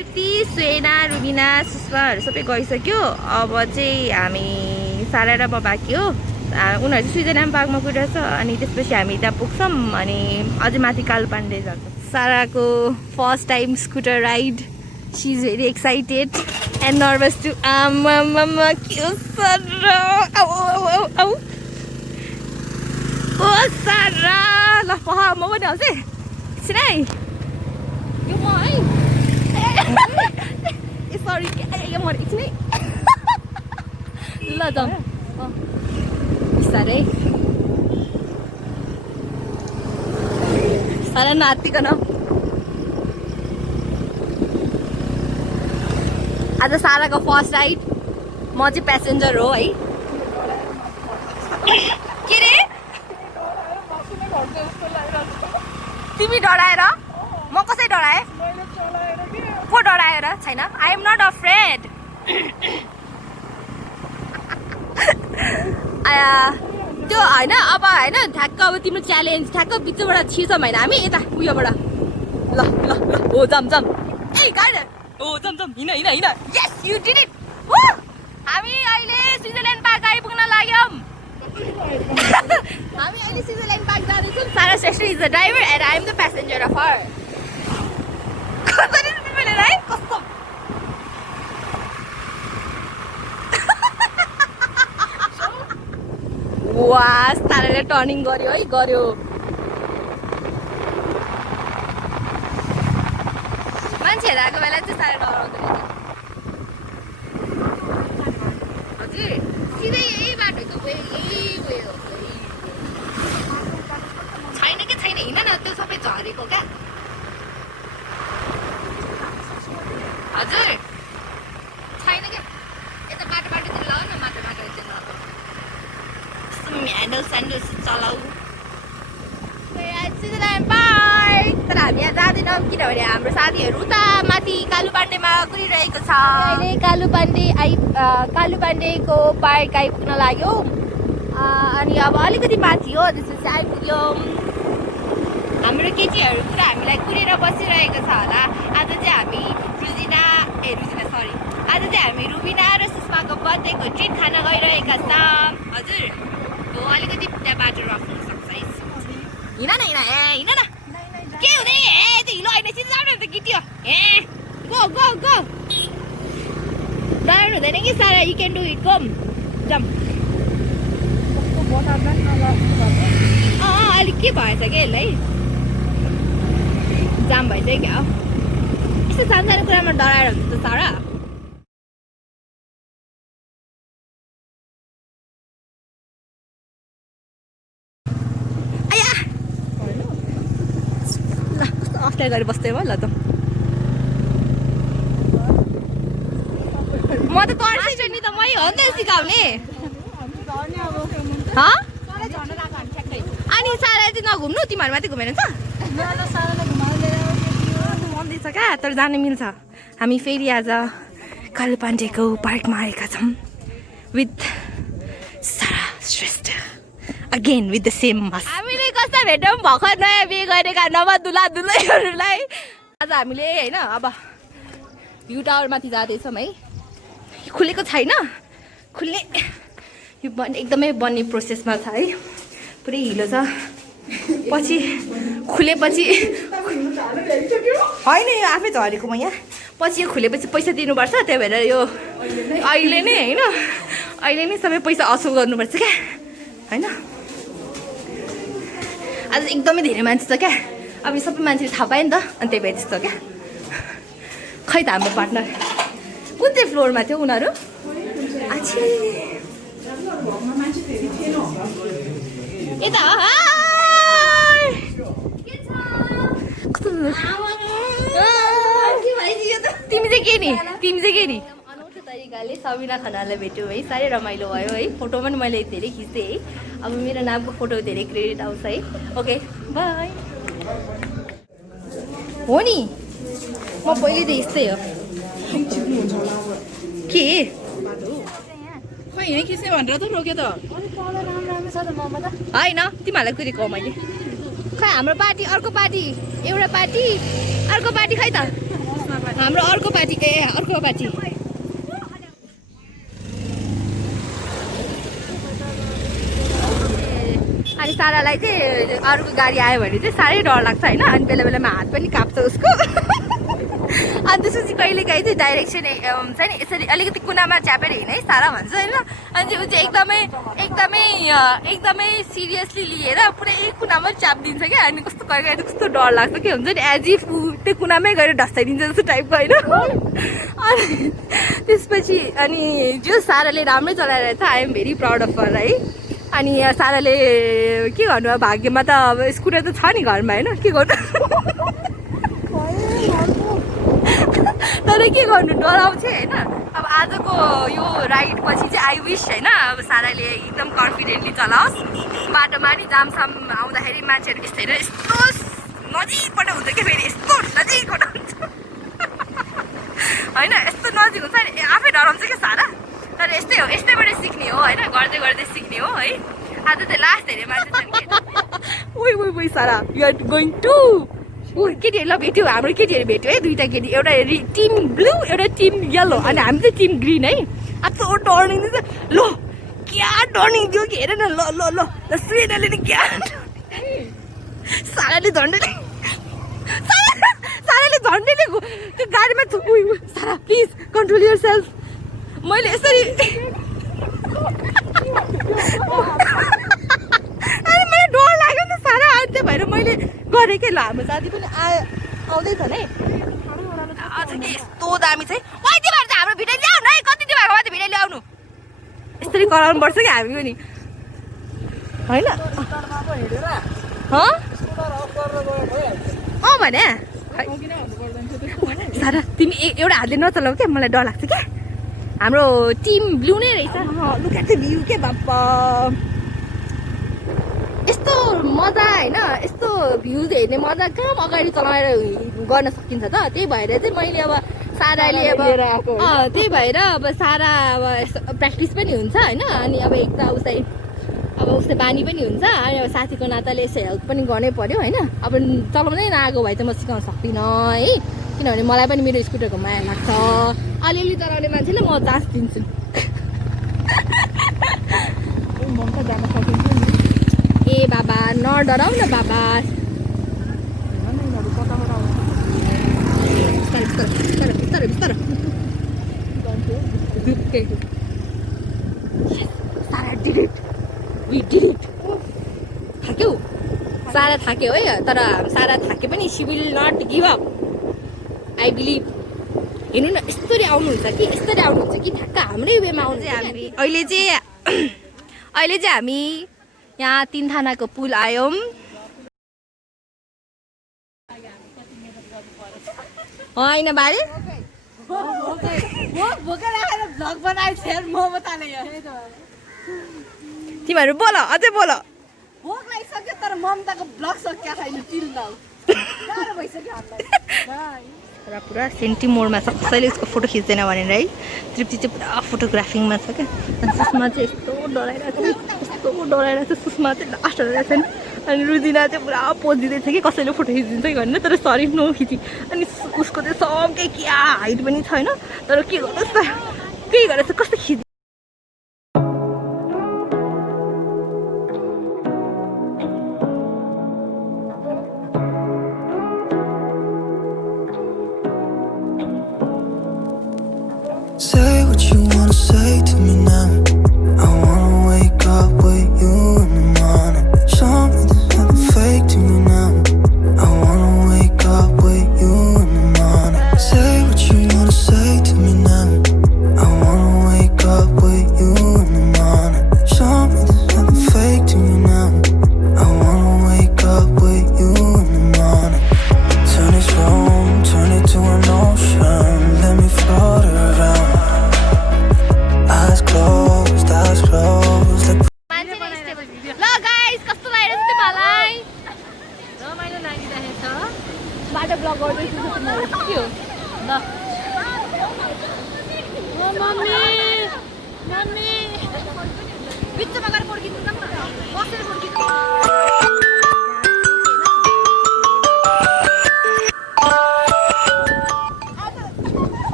तृप्ति, स्वेना, रुबिना, सुषमाहरू सबै गइसक्यो। अब चाहिँ हामी सारा र म बाँकी हो। उनीहरू चाहिँ स्विजरल्यान्ड पार्कमा गइरहेछ अनि त्यसपछि हामी त्यहाँ पुग्छौँ अनि अझै माथि कालुपाण्डे जान्छ। साराको first time scooter ride, she is very excited and nervous too. आमामा के सारा आउ ओ सारा ल म पनि आउँछ है सिनाइ यो म है सरी यो म एकछिनै ल जाउँ बिस्तारै सारा नातिकन आज साराको फर्स्ट राइड। म चाहिँ प्यासेन्जर हो है। के रे तिमी डराएर? म कसै डराएँ? को डराएर छैन। I am not afraid. त्यो होइन अब होइन ठ्याक्क अब तिम्रो च्यालेन्ज ठ्याक्क बिचबाट छिर्छौँ होइन हामी यता उयोबाट। ल ल ल हो जाम जाम ए गाडी हो जाम जाम हिँड हिँड हिँड। Yes you did it. हामी अहिले स्विजरल्यान्ड पार्क आइपुग्न लाग्यौँ। हामी अहिले स्विजरल्यान्ड पार्क जाँदैछौँ। Sara Shrestha is the driver and I am the passenger of her. कसरी तिमीले है कसम वा साराले टर्निङ गर्यो है गर्यो। मान्छेहरू आएको बेला चाहिँ सारा डराउँदो रहेछ। हजुर सिधै यही बाटो त यही गयो छैन कि छैन हिँड न त्यो सबै झरेको क्या। हजुर छैन क्या यता बाटो बाटोतिर लगाऊ न माटो बाटोतिर लगाऊ ह्यान्डल स्यान्डल चलाऊ। तर हामी यहाँ जाँदैनौँ किनभने हाम्रो साथीहरू उता माथि कालुपाण्डेमा गइरहेको छ। अहिले कालुपाण्डेको पार्क आइपुग्न लाग्यो अनि अब अलिकति माथि हो त्यसपछि आइपुग्यौँ। हाम्रो केटीहरू पुरा हामीलाई कुरेर बसिरहेको छ होला। आज चाहिँ हामी रुजिना आज चाहिँ हामी रुबिना र सुषमाको बर्थडेको ट्रिट खान गइरहेका छौँ। हजुर हो अलिकति त्यहाँ बाटो रफ हुनसक्छ है। हिँड न हिँड ए हिँड न के हुँदै ए त्यो हिलो होइन सिधै जानु त गिटियो ए गो गो गो डराउनु हुँदैन कि सारा यु क्यान डु इट गम जाम। अलिक के भएछ क्या यसलाई जाम भइसक्यो क्या हो। यस्तो सानसानो कुरामा डराएर हुन्छ त सारा। अफ्ठ्यारो गरी बस्दै भयो ल त। म त तर्सिन्छु नि त मै हो नि त सिकाउने। अनि सारा चाहिँ नघुम्नु तिमीहरू मात्रै घुमेर छ भन्दैछ क्या। तर जानु मिल्छ। हामी फेरि आज कालुपाण्डेको पार्कमा आएका छौँ with Sara Shrestha again with the same mask. हामीले कस्तो भेटौँ भर्खर नयाँ बिहे गरेका नवा दुला दुलैहरूलाई। आज हामीले होइन अब भ्यू टावरमाथि जाँदैछौँ है। खुलेको छैन खुल्ने यो एकदमै बन्ने प्रोसेसमा छ है। पुरै हिलो छ पछि खुलेपछि होइन यो आफै झरेको म यहाँ पछि यो खुलेपछि पैसा दिनुपर्छ। त्यही भएर यो अहिले नै होइन अहिले नै सबै पैसा असुल गर्नुपर्छ क्या होइन। आज एकदमै धेरै मान्छे छ क्या। अब यो सबै मान्छेले थाहा पायो नि त अनि त्यही भएर त्यस्तो क्या। खै त हाम्रो पार्टनर कुन चाहिँ फ्लोरमा थियो उनीहरू? यता तिमी चाहिँ के नि अनौठो तरिकाले सबिना खनाललाई भेट्यौँ है। साह्रै रमाइलो भयो है। फोटो पनि मैले धेरै खिच्थेँ है। अब मेरो नामको फोटो धेरै क्रेडिट आउँछ है। Okay by. हो नि म पहिल्यै यस्तै हो के यहीँ खिच्ने भनेर त रोक्यो त होइन तिमीहरूलाई कुरेको मैले। खै हाम्रो पार्टी अर्को पार्टी एउटा पार्टी अर्को पार्टी खै त हाम्रो अर्को पार्टी अर्को पार्टी अनि सारालाई चाहिँ अरूको गाडी आयो भने चाहिँ साह्रै डर लाग्छ होइन अनि बेला बेलामा हात पनि काप्छ उसको अनि त्यसपछि कहिलेकाहीँ चाहिँ डाइरेक्सन हुन्छ नि यसरी अलिकति कुनामा च्यापेर हिँड है सारा भन्छ होइन अनि ऊ चाहिँ एकदमै सिरियसली लिएर पुरै कुनामा च्यापिदिन्छ क्या अनि कस्तो कहिले कहिले कस्तो डर लाग्छ के हुन्छ नि एज इफ त्यो कुनामै गएर ढस्साइदिन्छ जस्तो टाइपको होइन अनि त्यसपछि अनि जो साराले राम्रै चलाइरहेछ I am very proud of her है अनि साराले के गर्नु अब भाग्यमा त अब स्कुटर त छ नि घरमा होइन के गर्नु तर के गर्नु डराउँछ होइन अब आजको यो राइड पछि चाहिँ आई विस होइन अब साराले एकदम कन्फिडेन्टली चलाओस् बाटोमा नि जामसाम आउँदाखेरि मान्छेहरू यस्तो नजिकबाट हुन्छ कि फेरि यस्तो नजिकबाट हुन्छ होइन यस्तो नजिक हुन्छ नि आफै डराउँछ क्या सारा तर यस्तै हो यस्तैबाट सिक्ने हो होइन गर्दै गर्दै सिक्ने हो है आज चाहिँ लास्ट धेरै मान्छे छन् कि सारा यु आर गोइङ टु केटीहरू ल भेट्यो हाम्रो केटीहरू भेट्यो है दुईवटा केटी एउटा टिम ब्लू एउटा टिम येल्लो अनि हामी चाहिँ टिम ग्रिन है अब त टर्निङ दिन्छ लो क्या टर्निङ दियो कि हेर न ल ल ल ल सुनेले नि क्या साराले झन्डैले त्यो गाडीमा सारा प्लिज कन्ट्रोल युर सेल्फ मैले यसरी अनि मलाई डर लाग्यो नि सारा अनि त्यही भएर मैले गरेँ के ल हाम्रो साथी पनि आउँदैछन् है अझ के यस्तो दामी छ है कति भएर चाहिँ हाम्रो भिडियो ल्याउनु है कति भएको भए भिडियो ल्याउनु यसरी गराउनु पर्छ कि हामी पनि होइन भने सारा तिमी एउटा हातले नचलाऊ क्या मलाई डर लाग्छ क्या हाम्रो टिम ब्लू नै रहेछ लुक एट द भ्यू के बाप्पा यस्तो मजा होइन यस्तो भ्युज हेर्ने मजा कहाँ अगाडि चलाएर गर्न सकिन्छ त त्यही भएर चाहिँ मैले अब साराले अब त्यही भएर अब सारा अब प्र्याक्टिस पनि हुन्छ होइन अनि अब एक त उसलाई अब उसले बानी पनि हुन्छ अनि अब साथीको नाताले यसो हेल्प पनि गर्नै पर्यो होइन अब चलाउनै नआएको भए चाहिँ म सिकाउन सक्दिनँ है किनभने मलाई पनि मेरो स्कुटरको माया लाग्छ अलिअलि चलाउने मान्छेले म चान्स दिन्छु जान सकिन्छ ए बाबा नडराउ न बाबा थाक्यौ सारा थाक्यो है तर सारा थाके पनि she will not give up I believe हेर्नु न यस्तरी आउनुहुन्छ कि ठ्याक्क हाम्रै वेमा आउँछ हामी अहिले चाहिँ हामी यहाँ तिनथानाको पुल आयौँ होइन बारे तिमीहरू बोल अझै बोल भोक लागिसक्यो तर ममताको ब्लग सक्या छैन चिल्लाउ गाह्रो भइसक्यो हामीलाई र पुरा सेन्टी मोडमा छ कसैले उसको फोटो खिच्दैन भनेर है तृप्ति चाहिँ पुरा फोटोग्राफिङमा छ क्या अनि सुषमा चाहिँ यस्तो डराइरहेको छ सुषमा चाहिँ लास्ट डराइरहेको छ नि अनि रुजिना चाहिँ पुरा पोज दिँदैछ कि कसैले फोटो खिचिदिन्छ कि भनेर तर सरी नखिची अनि उसको चाहिँ सबै क्या हाइट पनि छैन तर के गर्नुहोस् त केही गरेर कस्तो खिच Say what you wanna say to me now. I wanna wake up with you in the morning. Show me there's nothing fake to me now. I wanna wake up with you in the morning. Say what you wanna say to me now. I wanna wake up with you in the morning. Show me there's nothing fake to me now. I wanna wake up with you in the morning. Turn this room, turn it to an ocean. Let me float around. Eyes closed, eyes closed. ल guys कस्तो लागिरहेछ तिमीलाई रमाइलो लागिरहेछ बाटो blog गर्दैछु तिमीहरू के हो ल मम्मी बिचमा गएर पर्खिनु न बसेर पर्खिनु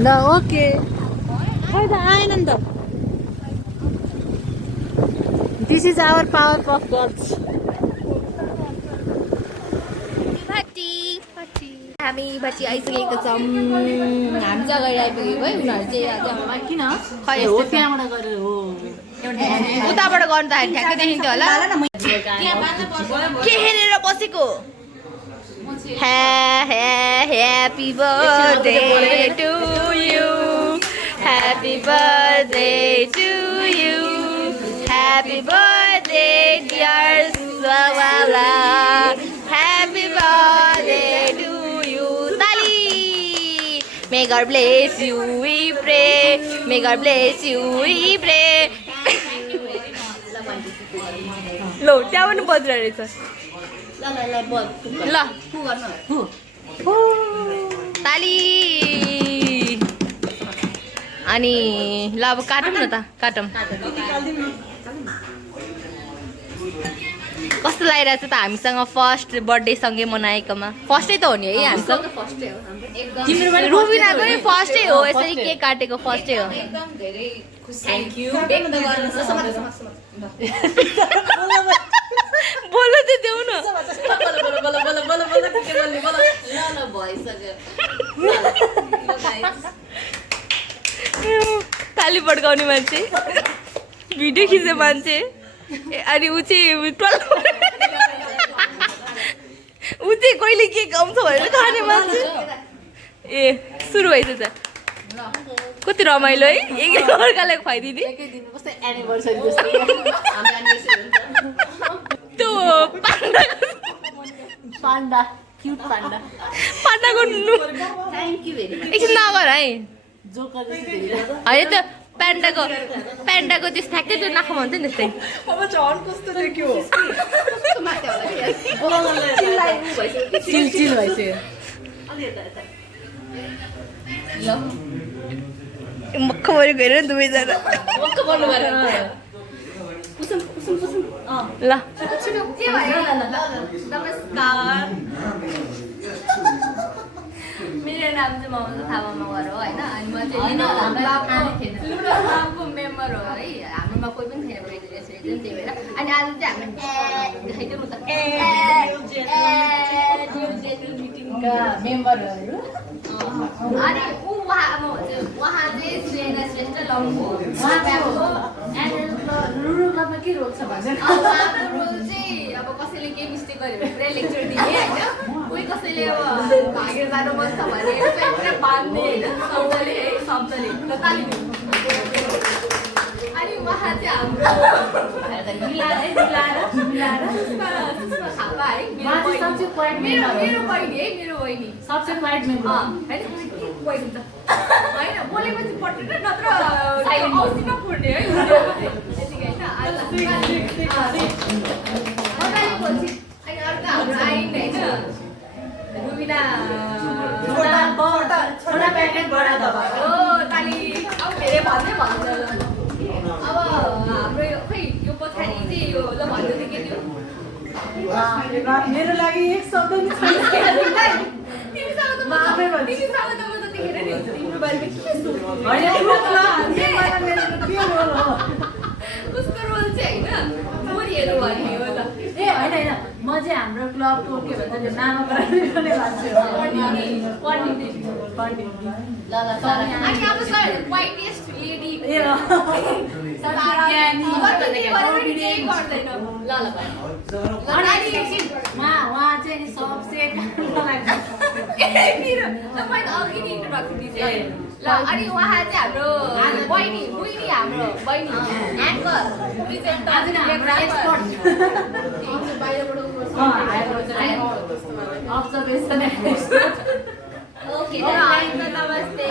ल ओके खै त आएन नि त this is our Powerpuff Girls हामी भाटी आइसकेको छौँ हामी जग्गा आइपुगेको है उनीहरू चाहिँ आज किन खै हो त्यहाँबाट गरेर हो उताबाट गर्नु त ठ्याक्कै देखिन्थ्यो होला के हेरेर बसेको Happy birthday to you. Happy birthday to you. Happy birthday, dear Swala. Happy birthday to you. Tali. May God bless you, we pray. May God bless you, we pray. लो त्यहाँ पनि बजिरहेछ ल ताली अनि ल अब काटौँ न त काटौँ कस्तो लागिरहेछ त हामीसँग फर्स्ट बर्थडे सँगै मनाएकोमा फर्स्टै त हो नि है हामीसँग रुबिनाको नि फर्स्टै हो यसरी केक काटेको फर्स्टै हो बोल्न चाहिँ देऊ न ताली पड्काउने मान्छे भिडियो खिच्ने मान्छे अनि ऊ चाहिँ ऊ चाहिँ कहिले के आउँछ भनेर खाने मान्छे ए सुरु भएछ त कति रमाइलो है एक अर्कालाई खुवाइदिने त्यो पान्डा क्युट पान्डा पान्डाको एकछिन नगर है होइन त्यो प्यान्डाको त्यस ठ्याक्कै त्यो नाखमा हुन्छ नि त्यस्तै चिल भइसक्यो मक्ख मरेको हेर नि दुवैजना ल नमस्कार मेरो नाम चाहिँ ममता थापा मगर हो होइन अनि म चाहिँ लुडोको मेम्बर हो है हाम्रोमा कोही पनि थिएन त्यही भएर अनि आज चाहिँ हामी देखाइदिउँ त मिटिङका मेम्बरहरू अनि उहाँ चाहिँ श्रेया श्रेष्ठ लम्बु लुडोमा के रोल छ भन्छ उहाँको रोल चाहिँ अब कसैले केही मिस्टेक गर्यो भने पुरै लेक्चर दिने होइन कोही कसैले अब भागेर जानु मन छ भने पुरै बाँध्ने होइन शब्दले अनि उहाँ चाहिँ हाम्रो थापा है मेरो बहिनी है मेरो बहिनी सबसे क्वाइट मेम्बर होइन बोलेपछि पटेर नत्र औँसीमा पुर्ने है त्यतिकै होइन अनि अर्को हाम्रो आइन होइन रुबिना छोटा प्याकेट बडा दबा हो ताली अब धेरै भन्दै भन्छ अब हाम्रो खै यो पछाडि चाहिँ यो ल भन्दै थियो के थियो मेरो लागि एक शब्द नि छैन तिमीसँग त म देखेर नि तिम्रो बारेमा के उसको रोल चाहिँ होइन छोरीहरू भन्ने हो त ए होइन म चाहिँ हाम्रो क्लबको के भन्छ त्यो नामाकरण गर्ने मान्छे हो अनि अब सर वाइटेस्ट लेडी ए उहाँ चाहिँ नि सबसे ल अनि उहाँ चाहिँ हाम्रो बहिनी हाम्रो बहिनी एङ्कर अब्जर्भेसन ओके नमस्ते